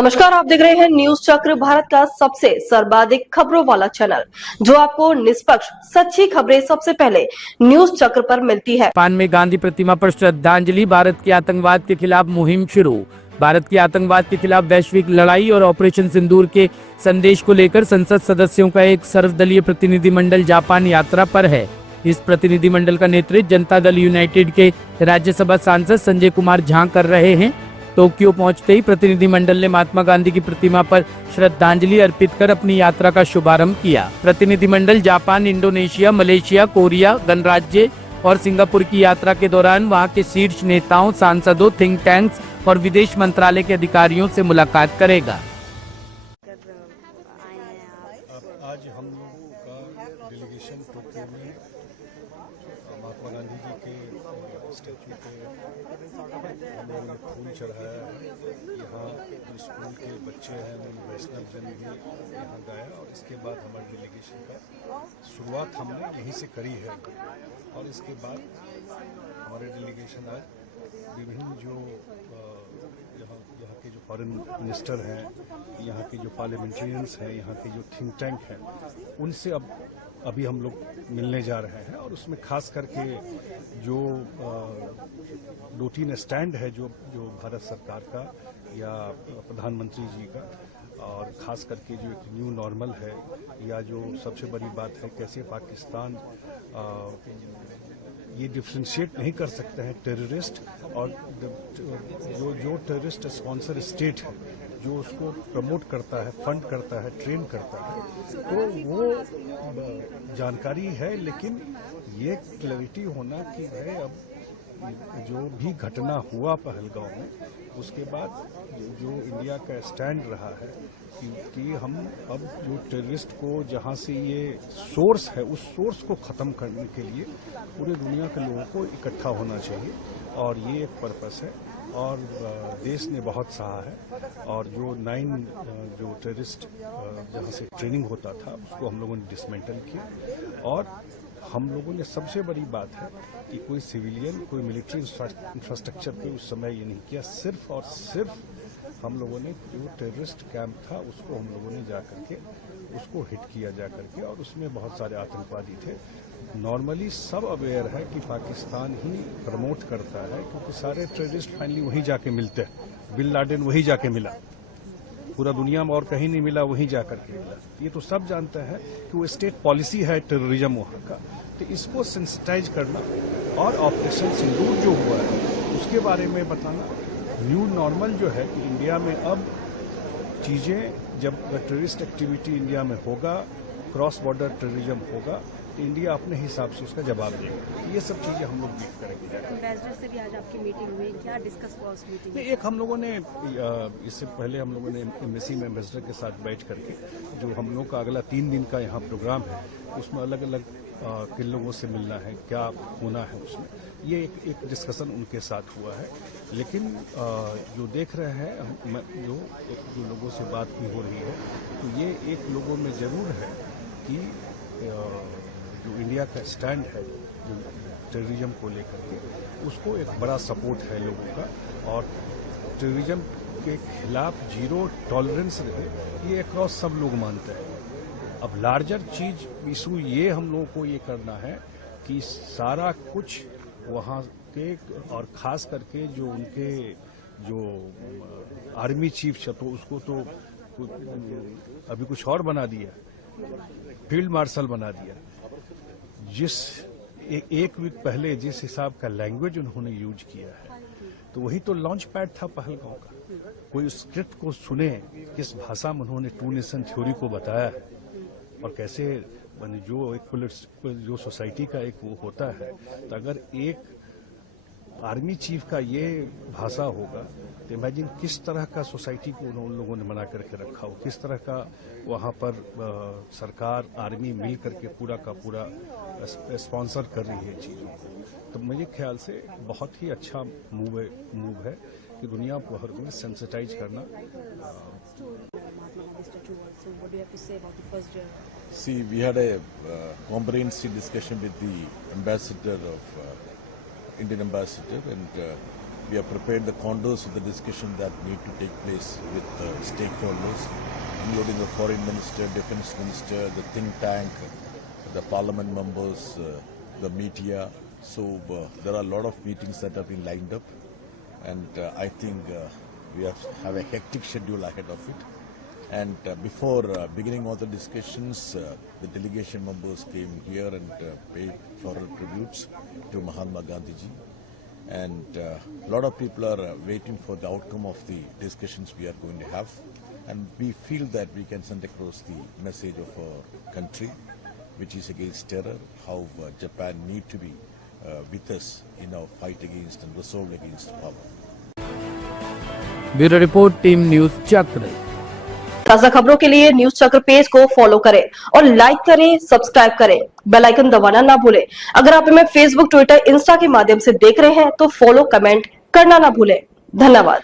नमस्कार, आप देख रहे हैं न्यूज चक्र, भारत का सबसे सर्वाधिक खबरों वाला चैनल, जो आपको निष्पक्ष सच्ची खबरें सबसे पहले न्यूज चक्र पर मिलती है। जापान में गांधी प्रतिमा पर श्रद्धांजलि। भारत की आतंकवाद के खिलाफ मुहिम शुरू। भारत की आतंकवाद के खिलाफ वैश्विक लड़ाई और ऑपरेशन सिंदूर के संदेश को लेकर संसद सदस्यों का एक सर्वदलीय प्रतिनिधिमंडल जापान यात्रा पर है। इस प्रतिनिधिमंडल का नेतृत्व जनता दल यूनाइटेड के राज्यसभा सांसद संजय कुमार झा कर रहे हैं। टोक्यो पहुंचते ही प्रतिनिधिमंडल ने महात्मा गांधी की प्रतिमा पर श्रद्धांजलि अर्पित कर अपनी यात्रा का शुभारंभ किया। प्रतिनिधिमंडल जापान, इंडोनेशिया, मलेशिया, कोरिया गणराज्य और सिंगापुर की यात्रा के दौरान वहां के शीर्ष नेताओं, सांसदों, थिंक टैंक्स और विदेश मंत्रालय के अधिकारियों से मुलाकात करेगा। आज हम लोगों का डेलीगेशन टोक्यो में महात्मा गांधी जी के स्टैच्यू पे हम लोगों ने फूल चढ़ाया है। यहाँ जो स्कूल के बच्चे हैं उन्होंने वैष्णव जन भी यहाँ गाया और इसके बाद हमारे डेलीगेशन का शुरुआत हमने यहीं से करी है। और इसके बाद हमारे डेलीगेशन आज विभिन्न जो यहाँ के जो फॉरेन मिनिस्टर हैं, यहाँ के जो पार्लियामेंट्रियंस हैं, यहाँ के जो थिंक टैंक हैं, उनसे अभी हम लोग मिलने जा रहे हैं। और उसमें खास करके जो 2-3 स्टैंड है जो भारत सरकार का या प्रधानमंत्री जी का, और खास करके जो एक न्यू नॉर्मल है, या जो सबसे बड़ी बात है कैसे पाकिस्तान ये डिफ्रेंशिएट नहीं कर सकते हैं टेररिस्ट और जो टेररिस्ट स्पॉन्सर स्टेट है, जो उसको प्रमोट करता है, फंड करता है, ट्रेन करता है, तो वो जानकारी है। लेकिन ये क्लैरिटी होना कि भाई अब जो भी घटना हुआ पहलगांव में, उसके बाद जो इंडिया का स्टैंड रहा है कि हम अब जो टेररिस्ट को जहां से ये सोर्स है, उस सोर्स को ख़त्म करने के लिए पूरे दुनिया के लोगों को इकट्ठा होना चाहिए, और ये एक पर्पस है। और देश ने बहुत सहा है। और जो 9 जो टेररिस्ट जहां से ट्रेनिंग होता था, उसको हम लोगों ने डिसमेंटल किया। और हम लोगों ने सबसे बड़ी बात है कि कोई सिविलियन, कोई मिलिट्री इंफ्रास्ट्रक्चर पे उस समय ये नहीं किया। सिर्फ और सिर्फ हम लोगों ने जो टेररिस्ट कैंप था उसको हम लोगों ने जा करके उसको हिट किया जा करके, और उसमें बहुत सारे आतंकवादी थे। नॉर्मली सब अवेयर है कि पाकिस्तान ही प्रमोट करता है, क्योंकि सारे टेररिस्ट फाइनली वहीं जाके मिलते हैं। बिन लादेन वहीं जाके मिला, पूरा दुनिया में और कहीं नहीं मिला, वहीं जाकर के मिला। ये तो सब जानते हैं कि वो स्टेट पॉलिसी है टेररिज्म वहाँ का। तो इसको सेंसिटाइज करना और ऑपरेशन सिंदूर जो हुआ है उसके बारे में बताना, न्यू नॉर्मल जो है कि इंडिया में अब चीजें, जब टेररिस्ट एक्टिविटी इंडिया में होगा, क्रॉस बॉर्डर टेररिज्म होगा, तो इंडिया अपने हिसाब से उसका जवाब देगा। ये सब चीजें हम लोग ब्रीफ करेंगे। एम्बेसडर से भी आज आपकी मीटिंग हुई, क्या डिस्कस हुआ उस मीटिंग में? एक हम लोगों ने इससे पहले हम लोगों ने एम्बेसी में एम्बेसडर के साथ बैठ करके, जो हम लोग का अगला 3 दिन का यहाँ प्रोग्राम है, उसमें अलग अलग किन लोगों से मिलना है, क्या होना है, उसमें ये एक डिस्कशन उनके साथ हुआ है। लेकिन जो देख रहे हैं, जो लोगों से बात भी हो रही है, तो ये एक लोगों में जरूर है कि जो इंडिया का स्टैंड है जो टेररिज्म को लेकर के, उसको एक बड़ा सपोर्ट है लोगों का, और टेररिज्म के खिलाफ जीरो टॉलरेंस रहे, ये अक्रॉस सब लोग मानते हैं। अब लार्जर चीज इशू ये हम लोगों को ये करना है कि सारा कुछ वहाँ के, और खास करके जो उनके जो आर्मी चीफ है, तो उसको तो अभी कुछ और बना दिया, फील्ड मार्शल बना दिया। जिस एक वीक पहले जिस हिसाब का लैंग्वेज उन्होंने यूज किया है, तो वही तो लॉन्च पैड था पहलगांव का। कोई स्क्रिप्ट को सुने, किस भाषा में उन्होंने 2 नेशन थ्योरी को बताया है, और कैसे जो एक जो सोसाइटी का एक वो होता है, तो अगर एक आर्मी चीफ का ये भाषा होगा, तो इमेजिन किस तरह का सोसाइटी को उन लोगों ने बना करके रखा हो, किस तरह का वहाँ पर सरकार, आर्मी मिल करके पूरा का पूरा स्पॉन्सर कर रही है चीज़ों को। तो मेरे ख्याल से बहुत ही अच्छा मूव है कि दुनिया भर में सेंसिटाइज करना। See, we had a comprehensive discussion with the ambassador of Indian ambassador, and We have prepared the contours of the discussion that need to take place with stakeholders, including the foreign minister, defense minister, the think tank, the parliament members, the media. So there are a lot of meetings that have been lined up, and I think we have a hectic schedule ahead of it. And before beginning all the discussions, the delegation members came here and paid floral tributes to Mahatma Gandhi ji. And a lot of people are waiting for the outcome of the discussions we are going to have. And we feel that we can send across the message of our country, which is against terror, how Japan need to be with us in our fight against and resolve against power. Bureau report, team news चक्र। ताजा खबरों के लिए news चक्र page को follow करें और like करें, सब्सक्राइब करें, बेल आइकन दबाना ना भूलें। अगर आप हमें फेसबुक, ट्विटर, इंस्टा के माध्यम से देख रहे हैं तो फॉलो, कमेंट करना ना भूलें। धन्यवाद।